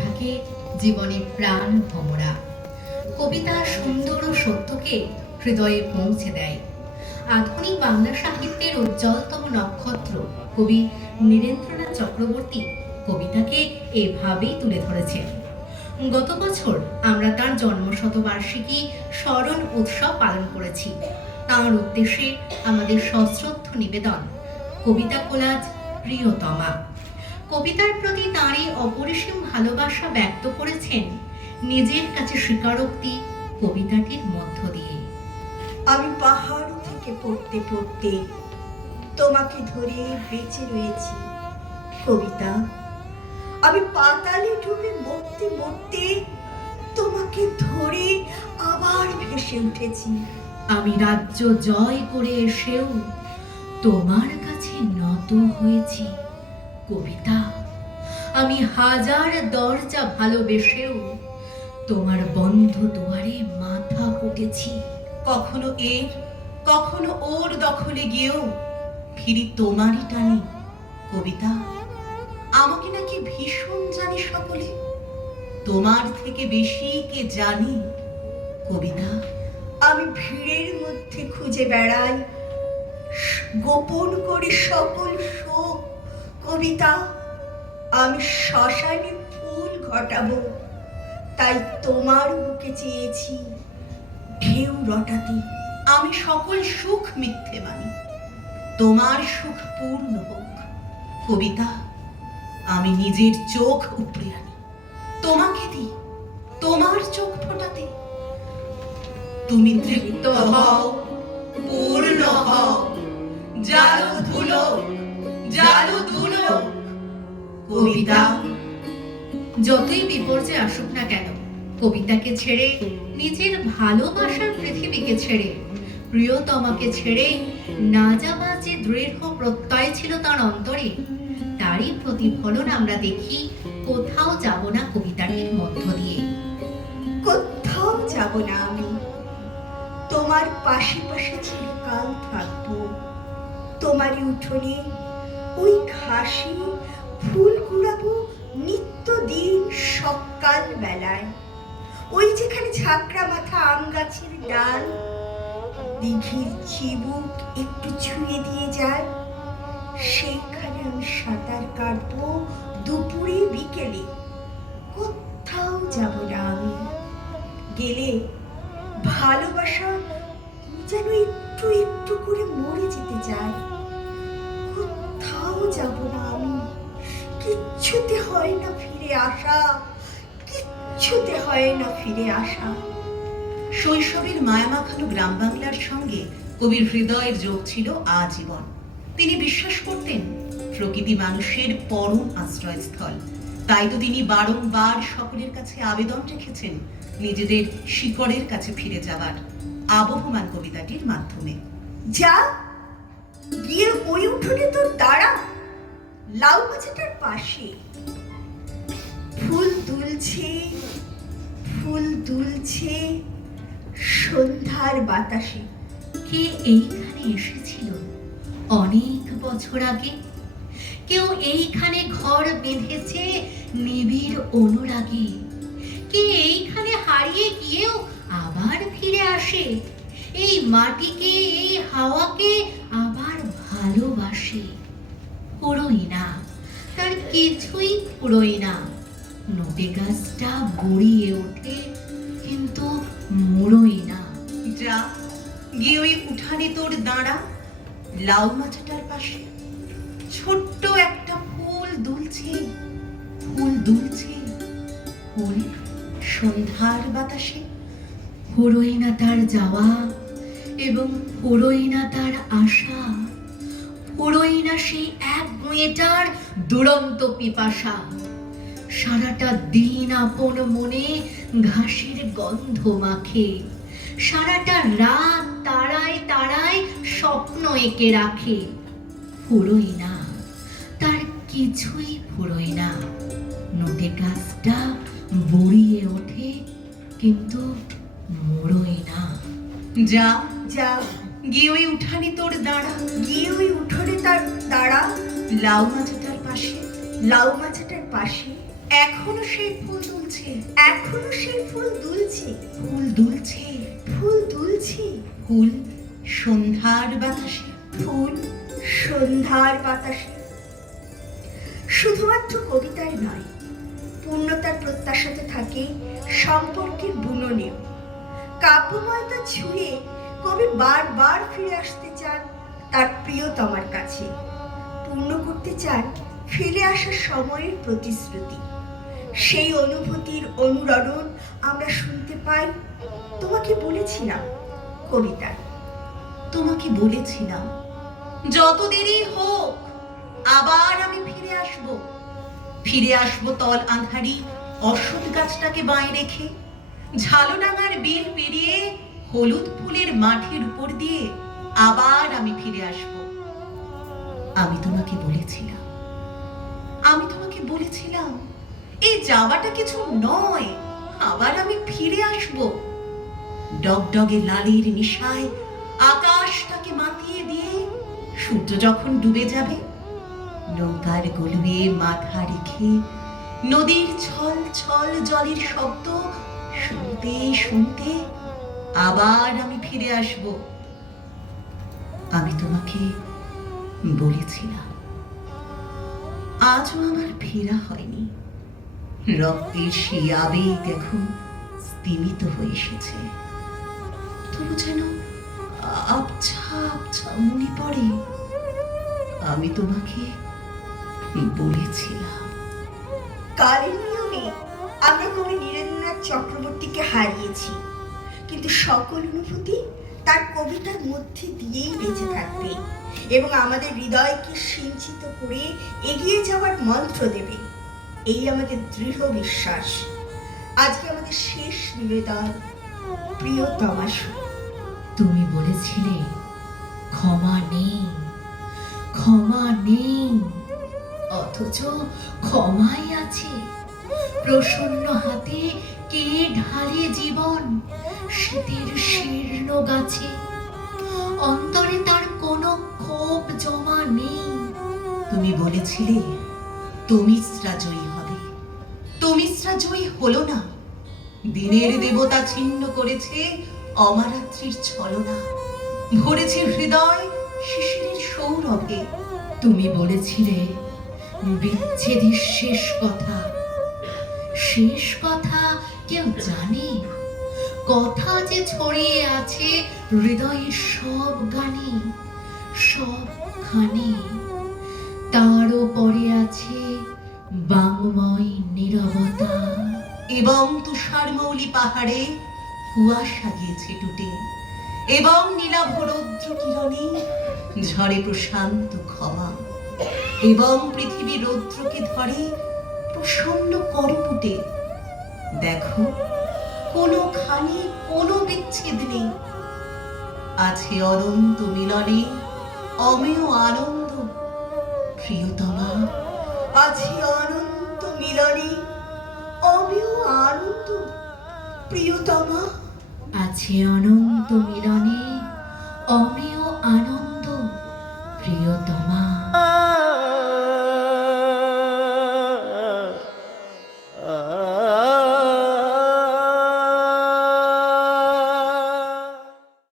থাকে জীবনে প্রাণ ভমরা। কবিতা সুন্দর ও সত্যকে হৃদয়ে পৌঁছে দেয়। আধুনিক বাংলা সাহিত্যের উজ্জ্বলতম নক্ষত্র কবি নীরেন্দ্রনাথ চক্রবর্তী কবিতাকে এভাবেই তুলে ধরেছেন। গত বছর আমরা তার জন্মশতবার্ষিকী স্মরণ উৎসব পালন করেছি। তাঁর উদ্দেশ্যে আমাদের সশ্রদ্ধ নিবেদন কবিতা কোলাজ প্রিয়তমা। কবিতার প্রতি তাঁরই অপরিসীম ভালোবাসা ব্যক্ত করেছেন নিজের কাছে স্বীকারোক্তি কবিতাটির মধ্য দিয়ে। আমি পাহাড় থেকে পড়তে পড়তে তোমাকে ধরে বেঁচে রয়েছি কবিতা। আমি পাতালে ডুবে মরতে মরতে তোমাকে ধরে আবার ভেসে উঠেছি। আমি রাজ্য জয় করে এসেও তোমার কাছে নত হয়েছি কবিতা। আমি হাজার দরজা ভালোবেসেও তোমার বন্ধ দুয়ারে মাথা ফুটেছি। কখনো এর কখনো ওর দখলে গিয়েও ফিরি তোমারই টানে কবিতা। আমাকে নাকি ভীষণ জানি সকলে, তোমার থেকে বেশি কে জানি কবিতা। আমি ভিড়ের মধ্যে খুঁজে বেড়াই গোপন করে সকল শোক কবিতা। আমি শ্মশানে ফুল ঘটাবো, তাই তোমার বুকে চেয়েছি ঢেউ রটাতে। আমি সকল সুখ মিথ্যে মানি, তোমার সুখ পূর্ণ হোক কবিতা। আমি নিজের চোখ উপড়ে আনি, তোমাকে দিই তোমার চোখ ফোটাতে। তুমি তৃপ্ত হও, পূর্ণ হও, জালো ধুলো, জালো ধুলো কবিতা। যতই বিপর্যয় আসুক না কেন, কবিতাকে ছেড়ে, নিজের ভালোবাসার পৃথিবীকে ছেড়ে, প্রিয়তমাকে ছেড়ে না যাবার যে দৃঢ় প্রত্যয় ছিল তার অন্তরে, তারই প্রতিফলন আমরা দেখি কোথাও যাব না কবিতাটির মধ্য দিয়ে। কোথাও যাব না আমি, তোমার পাশে পাশে চিরকাল থাকবো। তোমারই উঠোনে ওই ঘাসে ফুল কুড়াবো নিত্যদিন সকাল বেলায়। ওই যেখানে ঝাঁকড়া মাথা আম গাছের ডাল দিঘির চিবুক একটু ছুঁয়ে দিয়ে যায়, সেইখানে আমি সাঁতার কাটবো দুপুরে বিকেলে। কোথাও যাব না আমি, গেলে ভালোবাসা যেন একটু একটু করে মরে যেতে চায়। কোথাও যাব না আমি, কিচ্ছুতে হয় না ফিরে আসা, কিচ্ছুতে হয় না ফিরে আসা। শৈশবের মায়ামাখানো গ্রাম বাংলার সঙ্গে কবির হৃদয়ের যোগ ছিল আজীবন। তিনি বিশ্বাস করতেন প্রকৃতি মানুষের পরম আশ্রয়স্থল। তাই তো তিনি বারংবার সকলের কাছে আবেদন রেখেছেন নিজেদের শিকড়ের কাছে ফিরে যাবার আবহমান কবিতাটির মাধ্যমে। যা গিয়ে ওই উঠোনে তোর দাঁড়া, লাউ গাছটার পাশে। ফুল দুলছে, ফুল দুলছে সন্ধ্যার বাতাসে। কে এইখানে এসেছিল অনেক বছর আগে? কেউ এইখানে ঘর বেঁধেছে নিবিড় অনুরাগে। কে এইখানে হারিয়ে গিয়েও আবার ফিরে আসে, এই মাটিকে এই হাওয়াকে আবার ভালোবাসে। ফুরোই না, তার কিছুই ফুরোই না। নদী গাছটা গড়িয়ে ওঠে কিন্তু মুড়োই না। যা গিয়ে ওই উঠানে তোর দাঁড়া, লাউ মাচাটার পাশে। ছোট্ট একটা ফুল দুলছে, ফুল দুলছে ফুল সন্ধ্যার বাতাসে। ফুরোই না তার যাওয়া এবং ফুরোই না তার আশা। ফুরোই না সেই এক মেয়েটার দুরন্ত পিপাসা। সারাটা দিন আপন মনে ঘাসের গন্ধ মাখে, সারাটা রাত তারায় তারায় স্বপ্ন এঁকে রাখে। ফুরোই না, তার কিছুই ফুরোই না। নদী গাছটা বুড়িয়ে ওঠে কিন্তু মোড়োই না। যা যা গিয়ে ওই উঠানে তোর দাঁড়া, গিয়ে ওই উঠোনে তার দাঁড়া, লাউ মাচাটার পাশে। লাউ মাচাটার পাশে। এখনো সেই ফুল দুলছে, এখনো সেই ফুল দুলছে, ফুল দুলছে, ফুল দুলছে, ফুল সন্ধ্যার বাতাসে। ফুল সন্ধ্যার বাতাসে। শুধুমাত্র কবিতায় নয়, পূর্ণতার প্রত্যাশাতে থাকে সম্পর্কের বুননেও। কাব্যময়তা ছুঁয়ে কবি বারবার ফিরে আসতে চান তার প্রিয়তমার কাছে, পূর্ণ করতে চান ফিরে আসার সময়ের প্রতিশ্রুতি। সেই অনুভূতির অনুরণন আমরা শুনতে পাই তোমাকে বলেছিলাম কবিতায়। তোমাকে বলেছিলাম যত দেরি হোক আবার আমি ফিরে আসব, ফিরে আসব তল আঁধারি অশ্বত্থ গাছটাকে বাঁয়ে রেখে, ঝালডাঙ্গার বিল পেরিয়ে হলুদ ফুলের মাঠের উপর দিয়ে আবার আমি ফিরে আসব। আমি তোমাকে বলেছিলাম, আমি তোমাকে বলেছিলাম এই যাওয়াটা কিছু নয়, আবার আমি ফিরে আসব। ডগডগে লালের নিশায় আকাশটাকে মাতিয়ে দিয়ে সূর্য যখন ডুবে যাবে, নৌকার গলুয়ে মাথা রেখে নদীর ছল ছল জলের শব্দ শুনতে শুনতে আবার আমি ফিরে আসব। আমি তোমাকে বলেছিলাম। আজও আমার ফেরা হয়নি, রক্তের সেই আবেগ এখন স্তিমিত হয়ে এসেছে। তবু যেন আবছা আবছা মনে পড়ে আমি তোমাকে বলেছিলাম। কালের নিয়মে আমরা কবি নীরেন্দ্রনাথ চক্রবর্তীকে হারিয়েছি, কিন্তু সকল অনুভূতি তার কবিতার মধ্যে দিয়েই বেঁচে থাকবে এবং আমাদের হৃদয়কে সিঞ্চিত করে এগিয়ে যাওয়ার মন্ত্র দেবে, এই আমাদের দৃঢ় বিশ্বাস। আজকে আমাদের শেষ নিবেদন, প্রিয়তমা। তুমি বলেছিলে ক্ষমা নেই, ক্ষমা নেই, অথচ ক্ষমাই আছে। প্রসন্ন হাতে কে ঢালে জীবন শীতের শীর্ণ গাছে, অন্তরে তার কোনো ক্ষোভ জমা নেই। তুমি বলেছিলে তমিশ্রা জয়ী হবে, তমিশ্রা জয়ী হলো না। দিনের দেবতা ছিন্ন করেছে অমারাত্রির ছলনা, ভরেছে হৃদয় শিশিরের সৌরভে। তুমি বলেছিলে বিচ্ছেদের শেষ কথা, শেষ কথা কেউ জানে? কথা যে ছড়িয়ে আছে হৃদয়ের সব গানে, সবখানে। তারও পরে আছে বাংময় নীরবতা, এবং তুষারমৌলি পাহাড়ে কুয়াশা গিয়েছে টুটে, এবং নীলাভ রৌদ্র কিরণে ঝরে প্রশান্ত ক্ষমা, এবং পৃথিবী রৌদ্রকে ধরে প্রসন্ন করপুটে। দেখো কোনোখানে কোনো বিচ্ছেদ নেই, আছে অনন্ত মিলনে অমেয় আনন্দ। প্রিয়তমা, আছে অনন্ত মিলনে অমেয় আনন্দ। প্রিয়তমা, আছে অনন্ত মিলনে অমেয়